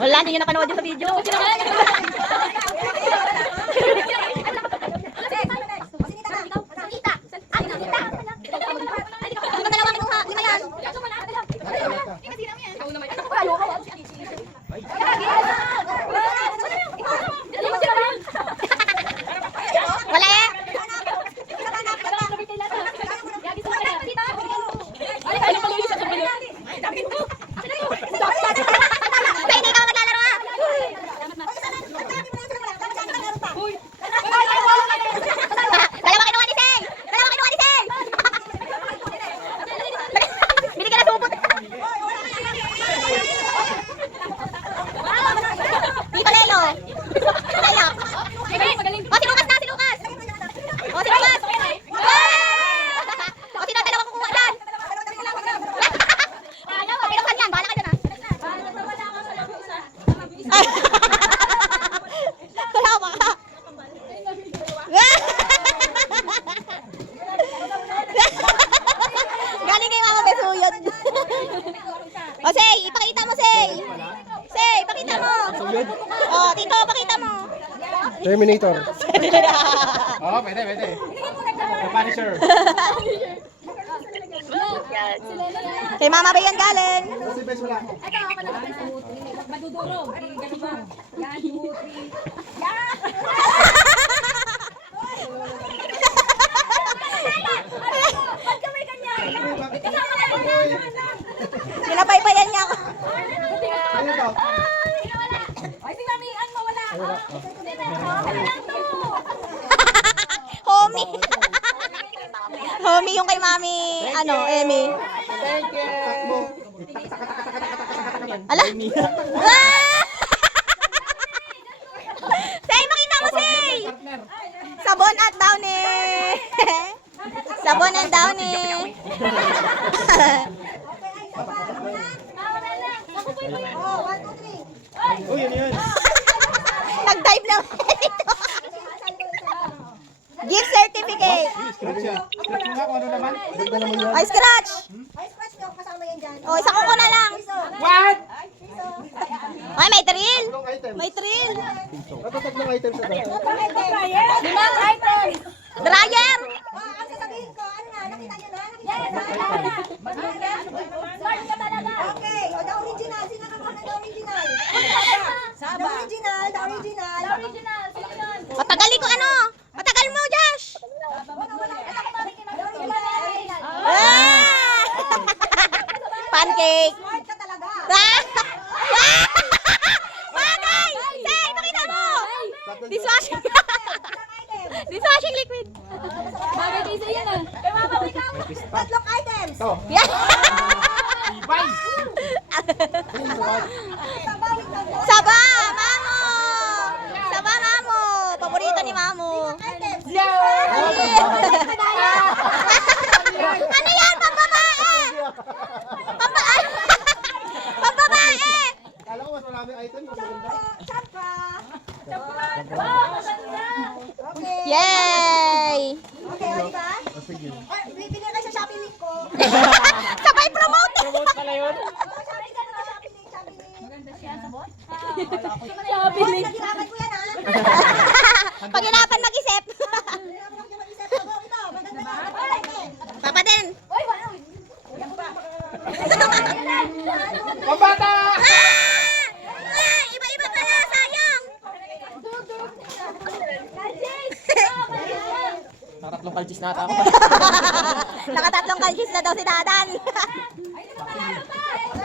Wala, hindi nyo napanood yung sa video. Wala eh. Hindi ka maglalaro ah. Dalawa kinuha ni Seng. Binigyan na supot. Dito Lelo. Lelo. O, si Lucas na, si Lucas. O, si Lucas. O, sino dalawa kukuha dyan? O, pinuksan yan. Bahala ka dyan ah. Wala ka ba? Galing kay Mama Besuyod. O, Say, ipakita mo, Say. Say, ipakita mo. O, Tito, pakita mo. Terminator. Oo, pwede. The Punisher. Kay Mama ba yan galing? Si Bes wala. Pinapaypayan niya ako. Ano to? Homie. Homie yung kay Mami, Emmy. Thank you. Takbo. Ala? Ah! Say, makita mo, Say! Sabon at Downy. Sabon at Downy. Uy, yun. Nag-dive lang ito. Gift certificate. Scratch yan. Scratch mo nga kung ano naman. Ay, scratch. O, isa ko na lang. What? Ay, may thrill. Anong item? May thrill. Katatag ng item sa to. Limang item. Dryer. Okay, the original. Sino ka muna the original? The original. Patagali ko ano? Patagal mo, Josh. Ah! Pancake. Smart ka talaga. Ah! Ah! Bagay! Say, pakita mo. Dishwashing. Dishwashing liquid. Bagay kayo sa'yo na. Kaya mabawin ka mo. Tatlong items. To. Yeah. Ibay. Saba, Mamo. Saba, Mamo. Paborito ni Mamo. Ano yan? Pambabae! Pambabae! Pambabae! Kala ko mas maraming item. Mas maganda. Okay. Yay! Okay, o diba? Ay, bibili kayo sa Shopee link ko. Sabay promote! Promote pala yun. Shopee ka naman, Shopee link. Maganda siya sa bot? Shopee link. Nagirapan ko yan, ha? Paginapan mag-isip. Nagirapan ko yan mag-isip. Ito, maganda yan. Papa din. Uy, wala. Yan pa. Pambata! Iba-iba pala, sayang. Nakatlong kalchis na ako. Nakatatlong kanjis na daw si Dadan.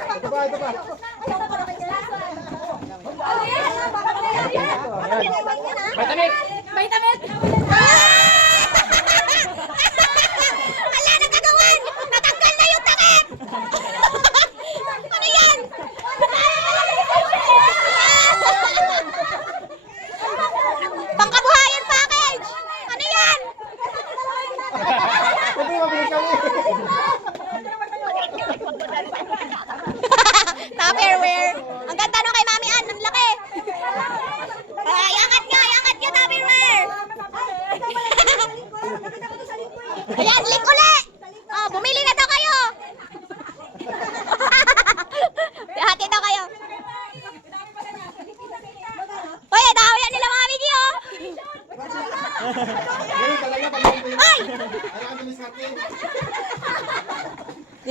Ito ba? Vitamin! Vitamin. Wala na kagawan. Natanggal na yung takip. Ano yan? Pangkabuhayan package. Ano yan? Pwede mabilis kami. Tupperware. Ang ganda no kay Mami Ann. Ang laki. Ay, angat nga, Tupperware. Ayan, link ulit. Oh, bumili na daw kayo.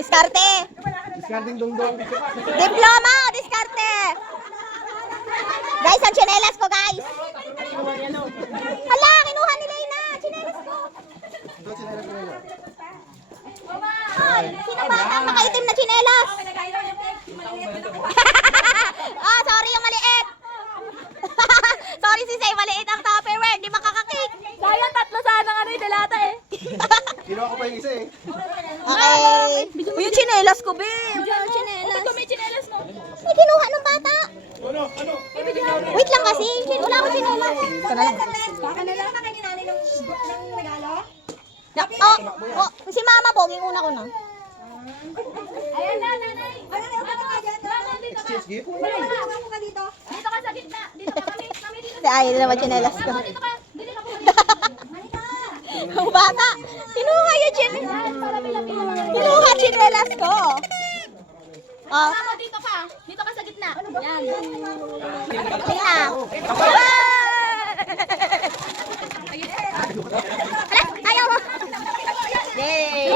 Diskarte. Discarding dungdong. Diploma o diskarte? Guys, ang tsinelas ko, guys. Hala, kinuha ni Leyna. Tsinelas ko. Sino ba ang makaitim na tsinelas? Ah, sorry yung maliit. Sorry si Say, maliit ang Tupperware. Hindi makakakik. Sayang tatlo sana nga rin delata eh. Kinuha ko pa yung isa eh. Okay. Uy, yung tsinelas ko, be. Wala yung tsinelas. Ito may chinelas mo. May kinuha ng bata. Wait lang kasi. Wala akong tsinelas. Ito na lang. Baka na lang makaginanay ng regalo. Oh, si Mama Poging una ko na. Ayan na, nanay. Ano na, upo ka dyan. Mama, dito ka. Exchange gift? Upo ka dito. Dito ka sa gitna. Dito ka, mami. Mami, dito. Kasi ayaw naman tsinelas ko. Mama, dito ka. Dito ka po. Dito. Ang bata. Kinuha yung tsinelas. Kinuha tsinelas ko. Oh, Mama, dito ka. Dito ka sa gitna. Yan. tingna. Ayaw mo. Yay!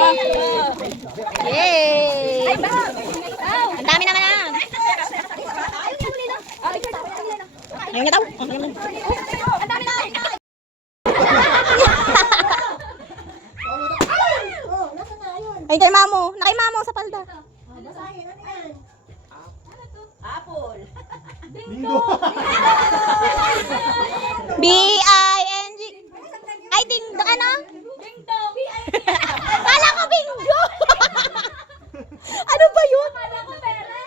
Yay! Ang dami naman na. Ayaw niya daw. Ang dami na. Oh, nasa na yun? Ay, kay Mamo. Nakay Mamo sa palda. Basahin, ano yan? B-I-N-G. Ay, ano? Ding dong. Kala ko bingo. Ano ba yun? Kala ko pera.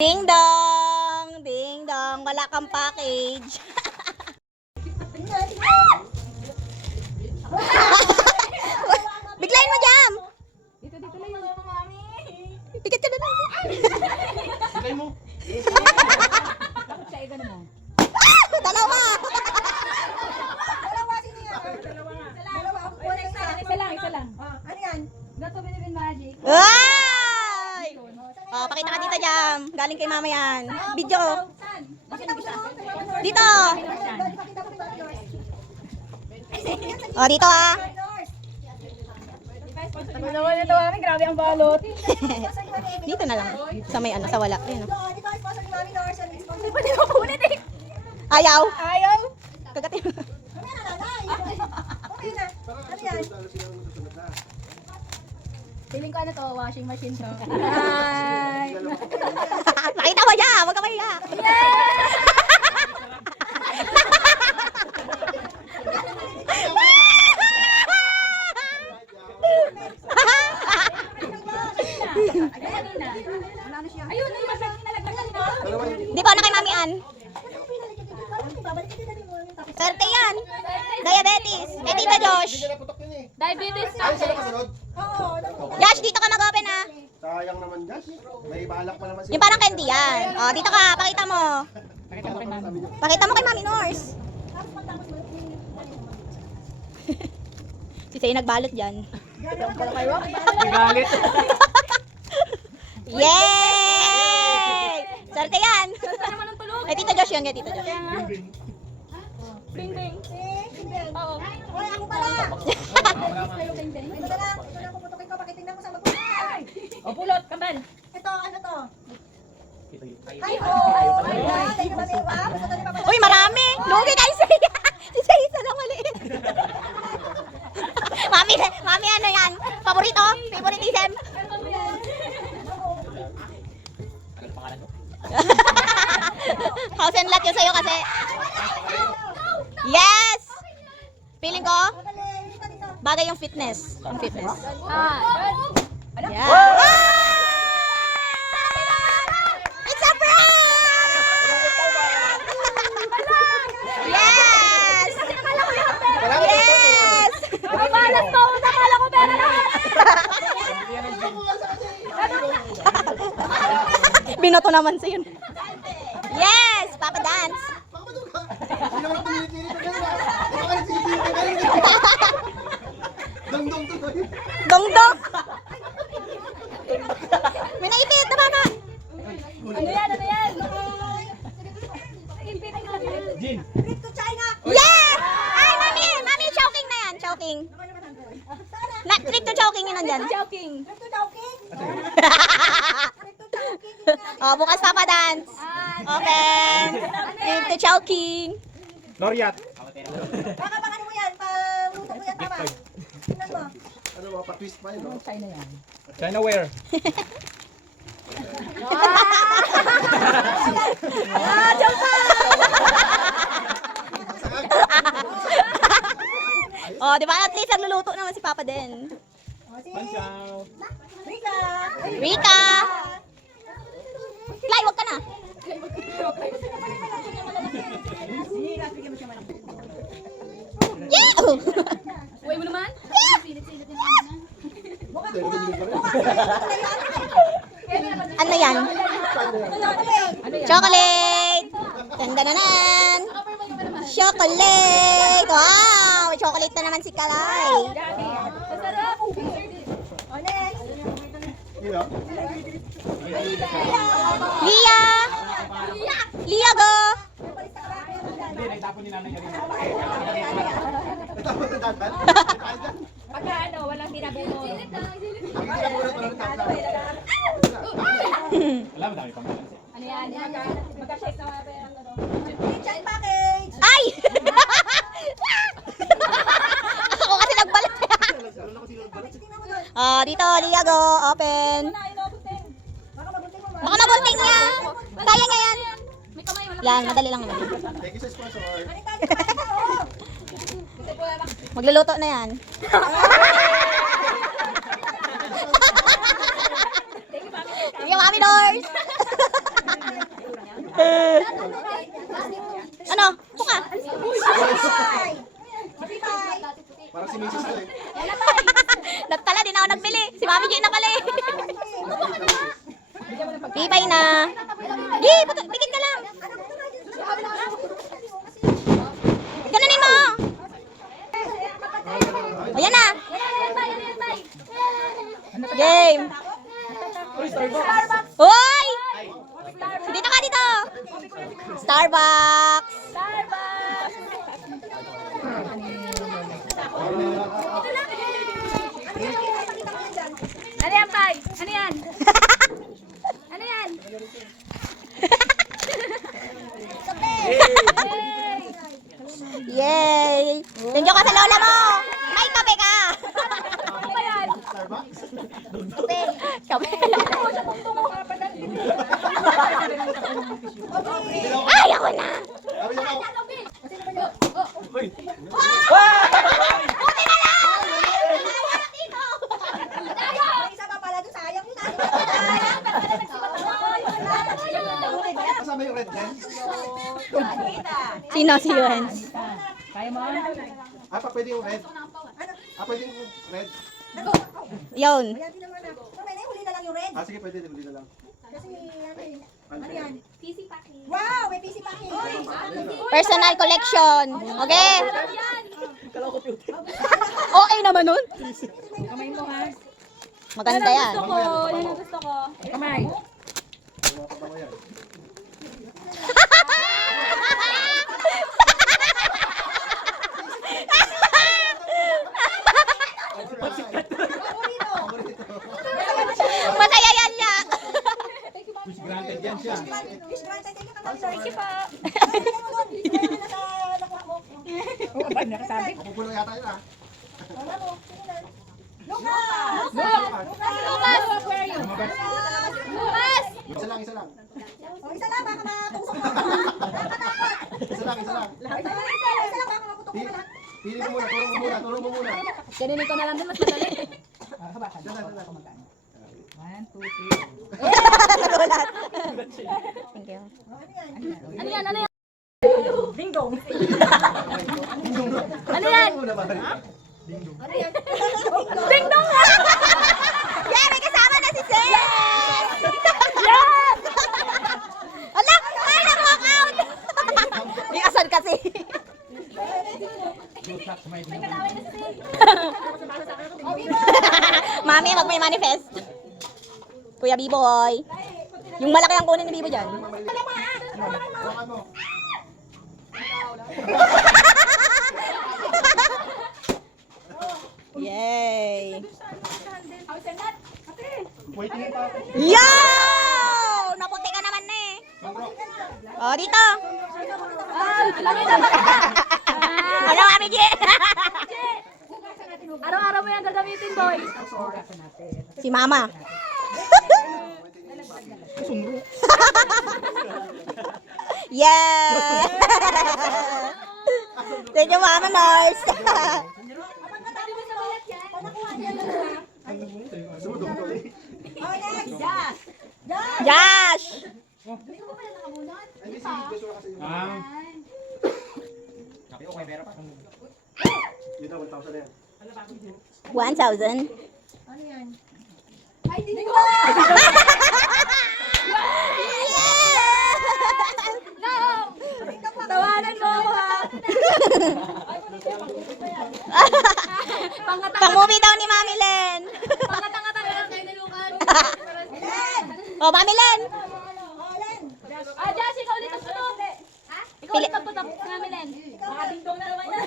Ding dong. Ding dong. Wala kang package. Biglayin mo, Jam. Dito lang yung mami. Pikit ka na lang. Bigay mo. Bakit siya igano mo? Dalawa. Dalawa, sino yan? Dalawa, ako po na isa. Isa lang. Ano yan? Gato binibin magic. Ay! Oh, pakita ka dito, Jam. Galing kay Mama yan. Video. Pakita mo siya. Dito. Pakita mo kay Mami Nors. Oh, dito ah. Nors. Ako naman ito mami. Grabe ang balot. Dito na lang. Sa may ano, sa wala. Ayun, oh. Oo, di ba sponsor ni Mami Nors? Ano yung sponsor? Pwede mo ulit eh. Ayaw. Ayaw. Kagatin. Mamaya na, nanay. Okay na. Ano yan? Feeling ko ano to, washing machine to. Ay. Pakita mo, Jam. Huwag ka mahiya. Wala na siya. Ayun, yung masang nalaglagan mo. Di pa na kay Mami Ann. Babalik ka din mo. Tapos, Swerte yan. Diabetes. Kay Tita Josh. Hindi na putok yun eh. Diabetes Ay, sila kasunod. oo. Josh, dito ka mag-open ah. Sayang naman, Josh. May balak pa naman siya. Yung parang candy yan. Oh, dito ka. Pakita mo. Pakita mo kay Mami Nors. Si Say nagbalot dyan. Galit. Yay! Swerte yan. naman ang tulog. Kay Tita Josh yan. Kay Tita Josh. Bing bing. Oo. Hoy, ako pala. Bing bing. Ito na lang. Ito na puputukin ko. Pakitingnan ko sa magputok. O pulot, kambal. Ito, ano to? Ay, oh. Ay, naman yung wow. Gusto to ni Papa. Uy, marami. Lugi kay Say. Si Say isa lang maliit. Mami ano yan? Paborito? Favoritism? House and lot yun sa'yo kasi. Yes! Feeling ko, Magaling. Dito, dito. bagay yung fitness. Yung fitness. Yeah. It's a prank! Yes! Yes! Mabalas ko. Nakala ko pera na. Binoto naman sa yun. Yes! Papa dance! Hindi naman tumili-tili ko ganun ah. Hindi ka nagsisilip ko ganun. Dong-dong to. Dong-dong! May naipit na bata! Ano yan? Ano yan? Jin. Trip to China. Yes! Ay, mami! Mami, choking na yan. Choking. Trip to choking yun nandyan. Joking. Trip to Chowking. Oh, bukas Papa Dance. Open. Give to Chowking. Laureate. Baka ano mo yan, pang-luto mo yan, tama. Tingnan mo. Ano ba, pa-twist pa yun, no? China wear. Ah, joke pa! Oh, di ba? At least nagluluto naman si Papa din. O, si Pansaw. Rika. Rika! Clay, wag ka na. Yeah! Uy mo naman? Ano yan? Chocolate! Tandananan! Chocolate! Wow! May chocolate na naman si Kalay. Masarap. O, next. Sino? Lia! Lia, go! Hindi, naitapon ni nanay niya rin. Natapos na dapat? Pagka ano, walang tinabunod. Ang hindi muna para natapos. Alam, dami pang balance. Ano yan? Magka-shake na mga perang ano. Kitchen package. Ay! Ako kasi nagbalik. Oh, dito, Lia, go. Open. Baka magunting mo. Baka mabunting niya. Kaya niya yan. May kamay, wala. Yan, madali lang naman. Thank you sa sponsor. Magluluto na yan. Thank you, Mami Doors. Ano? Buka. Parang si Mrs. to eh. Dahil pala, di na ako nagbili. Si Mami Jane na pala eh. Pipay na. Gi, bigit ka lang. Ganunin mo. Ayan na. Game. Hoy! Dito ka dito. Starbucks. Ano yan, Tay? Ano yan? Ano yan? Yay! Thank you ka sa lola mo. May kape ka. Ano ba yan? Kape. Ay, ako na. Sabi niya ako. Buti na lang. Dito. May isa pa pala doon, sayang yun. Kasama yung red pen? Sino si Yuan? Ah, pa pwede yung red? Ah, pwede yung red? Yun. Ayan, din naman na. Mamaya na, huli na lang yung red. Ah, sige, pwede. Huli na lang. Kasi ano yan? PC packing. Wow, may PC package. Personal collection. Okay? Okay naman nun. Kamay mo, ha? Maganda yan. Gusto ko. Yan ang gusto ko. Kamay. Mga kabawa yan. Masaya yan niya. Wish granted yan siya. Fish granted, thank you ka, ma'am. Sorry. Sige pa. Kukulang yata yun ah. Lucas! Lucas! Aquarium. Lucas! Isa lang, isa lang. O, isa lang, baka matusok ka. Isa lang, isa lang. Isa lang, baka maputok ka lang. Pili mo muna, turo mo muna. Ganun ko na lang din, mas madali. Dala. Nagulat. Thank you. Ano yan? Ano yan? Ano yan? Ding dong! Yeah, may kasama na si Sen! Yan! Ala! Ay, na-walk out! Di asal kasi. Mami, wag may manifest. Kuya B-boy. Yung malaki ang kunin ni Bibo dyan. Hawakan mo. Yay! Waiting pa ako. Yo! Napunti ka Oh, dito. Ano, Mami G? Araw-araw mo yan gagamitin, boy. Si Mama. Yeah! Thank you, Mama Nurse. Josh! Ah. Yun na, 1,000 na yan. 1,000. Ay, di ko! Tawanan mo ako, ha? Pang-movie daw ni Mami Len. Pangatanga-tanga lang kayo nilukan. Oh, Mami Len. Ah, Josh, ikaw ulit ang putok. Ha? Ikaw ulit ang putok. Namin, Len. Makadingdong na naman yan.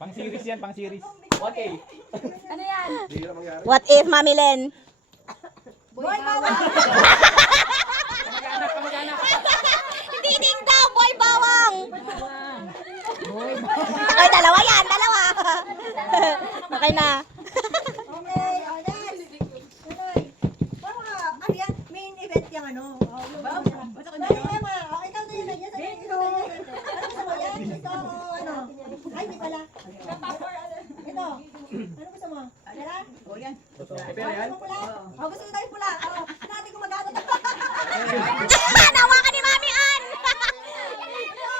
Pang series yan, pang series. Ano yan? Hindi na mangyari. What if, Mami Len? Boy, bawang. Hindi ding daw, boy bawang. Ay, dalawa yan, dalawa. Okay na. Okay, next. Tuloy. Ano yan? Main event yung ano. Dali, Emma. Ikaw na yun. Ano gusto mo yan? Ito o ano? Ay, hindi pala. Ito. Ano gusto mo? Pera? O, yan. Gusto mo pula? O, gusto mo tayo pula? O, natin kung mag-ano tayo. Nawa ka ni Mami Ann.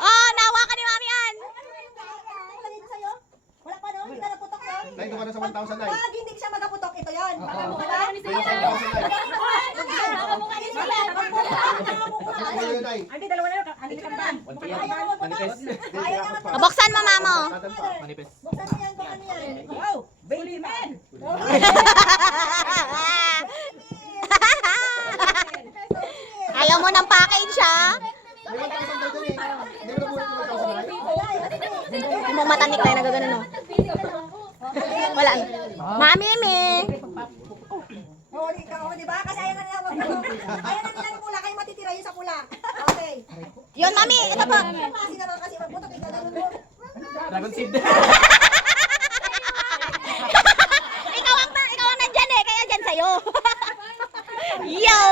Oh, nawa ka ni Mami Ann. Wala dito sa'yo? Wala pa no? Hindi ka naputok no? Nay, doon ka na sa 1,000 na. Pag hindi siya magaputok, ito yan. Baka mo ka ba? Doon ka sa 1,000 na. Baka ni sila. Ako yun, Nay. Hindi, dalawa na yun. Ano ka ba? Ayaw mo putok. Ayaw na maputok. Buksan mo, Mamo. Tatampa. Buksan mo yan, buksan mo yan. Wow, baby man! Ayaw mo ng package, ha? May 1,000 daw dun eh. Hindi mo nabuhat yung 1,000 na. Yung mga matanik tayo nagagano, no? Wala. Mami, me. Oo, di ba? Kasi ayaw na nila magputok. Ayaw na nila ng pula, kayo matitira yun sa pula. Okay. Yun, Mami. Ito po. Kasi naman kasi magputok, ikaw ganun mo. Dragon Seed. Ikaw ang nandyan eh. Kaya dyan sa'yo. Yo!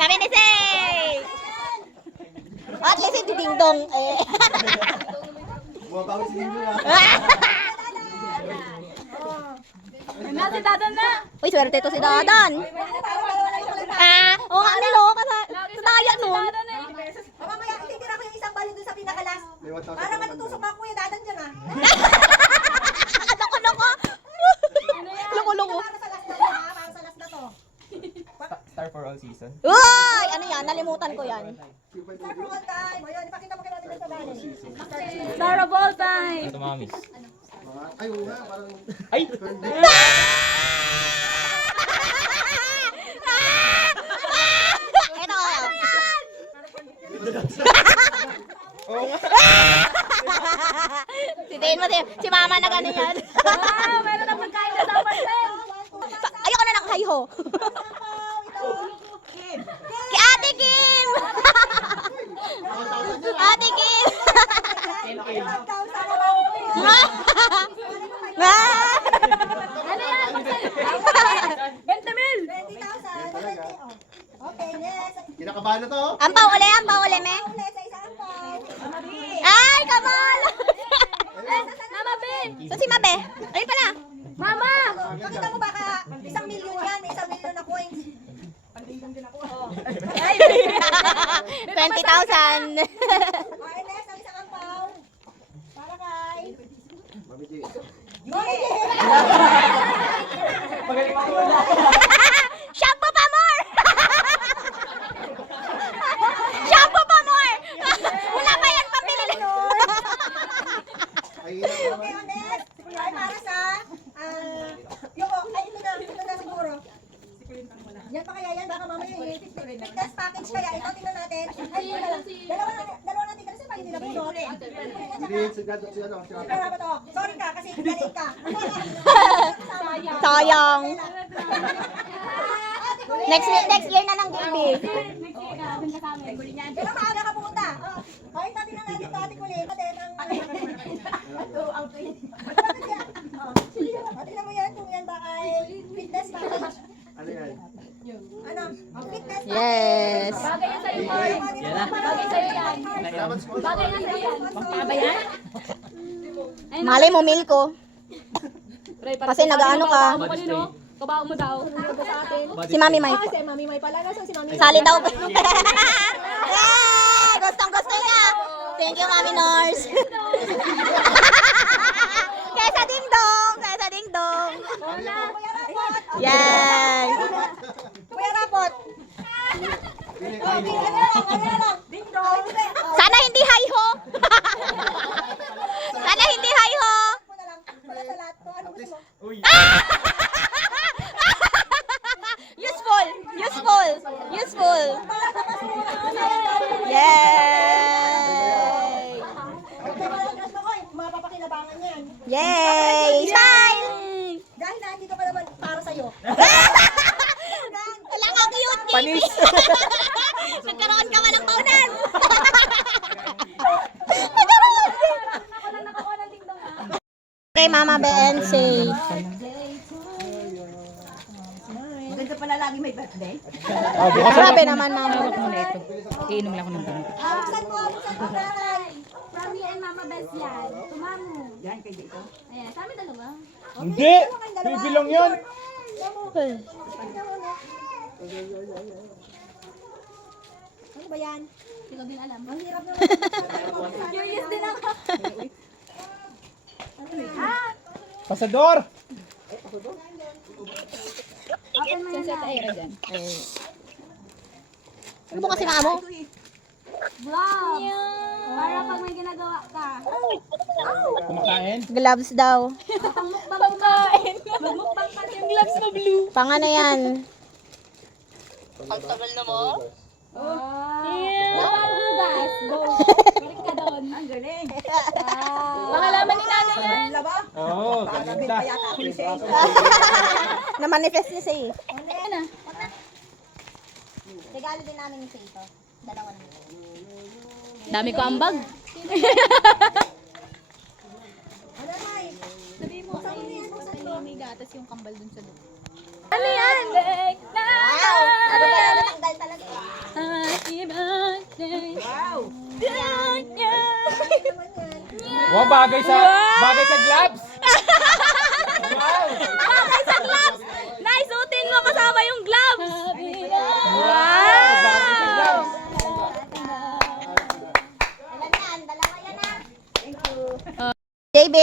Kami ni Say! At least hindi ding-dong. Eh. Bumabawi si Dino na. Nasi dadan na. Uy, swerte to si Dadan. Oo nga, niloka sa daya nun. Mamaya, ititira ko yung isang balon dun sa pinakalas. May 1,000 Para matutusok ako yung dadan dyan ah. Loko-loko. Loko-loko. Para sa last na to ha, para sa last na to. Star for all season. Uy! Ano yan? Nalimutan ko yan. Start for all time. Ayun, ipakita mo kay natin sa balon. Star of all time. Ito, mamis. Ay, oo nga. Parang... Ay! Ito. Oo nga. Si Dane mo, si Mama na gano'n yan. Wow, meron na pagkain na sa apartment. Ayoko na ng hi-ho. Kay Ate Kim! Ate Kim! Ano yan? 20,000. 20,000. Okay, next. Kinakabahan na to. oh. Ampaw uli, me. Ulit sa isang ampaw. Ay, kamal! Mama, Ben. So si Mabe. Ayun pala. Mama. Pakita mo baka 1,000,000 yan, 1,000,000 na coins. 20,000. Okay, next, ang isang ampaw. Para kay... Mami G. Shampoo pa more! Shampoo pa more! Wala pa yan pambili. Ay, hirap Okay, naman. next. Ay, para sa... ay, ito na siguro. Yan pa kaya yan, baka mamaya yung fitness package kaya. Ito, tingnan natin. Ay, ito na lang. Dalawa natin kasi pa hindi na bunot. Hindi, si ano, si Pero ba to? Sorry ka, kasi galing ka. Sayang. Ate Next year na ng GB. Kailan maaga ka pumunta? Kahit natin na natin ito, ate kulit. Ang tuwid. Tingnan mo yan kung yan ba ay fitness package. Ano yan? Ano? Fitness package. Yes. Bagay yan sa'yo, Mark. Bagay sa'yo yan. Dapat sponsor. Bagay yan sa'yo yan. Ba yan? Malay mo, Milko. Kasi nag-ano ka. Kabaho mo daw. Si Mami May. Si Mami May pala. Nasaan si Mami? Sali daw. Yay! Gustong gusto niya. Thank you, Mami Nors. Kesa ding dong. Kesa ding dong. Yes. Kuya Rapot. Ding dong. Sana hindi hi ho. Sana hindi hi ho. Wala sa lahat ko. Ano gusto mo? Useful. Useful. Useful. Yay! Gusto ko, mapapakinabangan yan. Yay! Smile! Dahil nandito pa naman para sa'yo. Wala ka cute, baby. Nagkaroon ka man ng paunan. Nagkaroon din. Kay Mama Bensi. Maganda pala lagi may birthday. Grabe naman, Mama. Iinom lang ako ng gamot. Buksan mo, nanay. From me and Mama Best yan. Tumamu. Yan, kay dito. Ayan, sa amin dalawa. Hindi! Baby lang yun! Ano ba yan? Hindi ko din alam. Ang hirap naman. Curious din ako. Pasador! Ano mo kasi Mama mo? Vlog. Para pag may ginagawa ka. Kumakain? Gloves daw. Pangmukbang kain. Magmukbang ka yung gloves na blue. Pang ano yan? Parang hugas. Go. Balik ka doon. Ang galing. Pangalaman ni nanay yan. Laba? Oo, ganda. Yata ako ni Shay. Na-manifest niya siya eh. Ayan na. Regalo din namin siya ito. Dalawa naman. Dami ko ambag. Ano, Nay? Sabi mo sa May gatas yung kambal dun sa dulo. Ano yan? Wow! Ano ba yan? Natanggal talaga. Happy birthday. Wow! Wow, bagay sa gloves! Wow! Bagay sa gloves! Naisutin mo kasama yung gloves! Wow! Bagay sa gloves! Ilan yan? Dalawa yan ah. JB!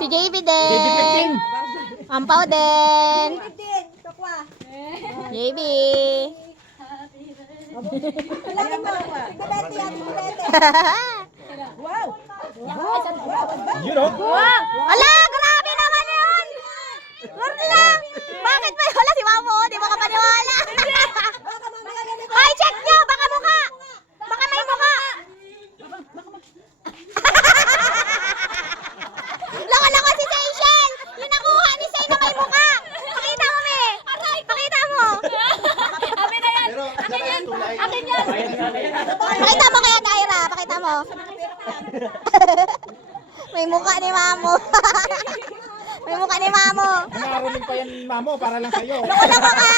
Si JB din. Baby 15! Ampaw din. Din, tukwa. JB. Lagi mo. Kulete yan, kulete. Wow! You know? Wow! Ala, grabe naman yun! Wala! Bakit ba? Wala si Mamo, di mo ka paniwala. Baka mamaya ganito. Ay, check nyo! Baka mukha! Baka may mukha! Loko-loko si Seychelle! Yung nakuha ni Sey na may mukha! Pakita mo, me! Pakita mo! Amin na yan! Pero, saka yung tulay. Akin yan! Pakita mo kaya, Kyra! Pakita mo! May mukha ni Mamo! May mukha ni Mamo! Nangaroling pa yan, mamo, para lang sa'yo. Loko-loko ka!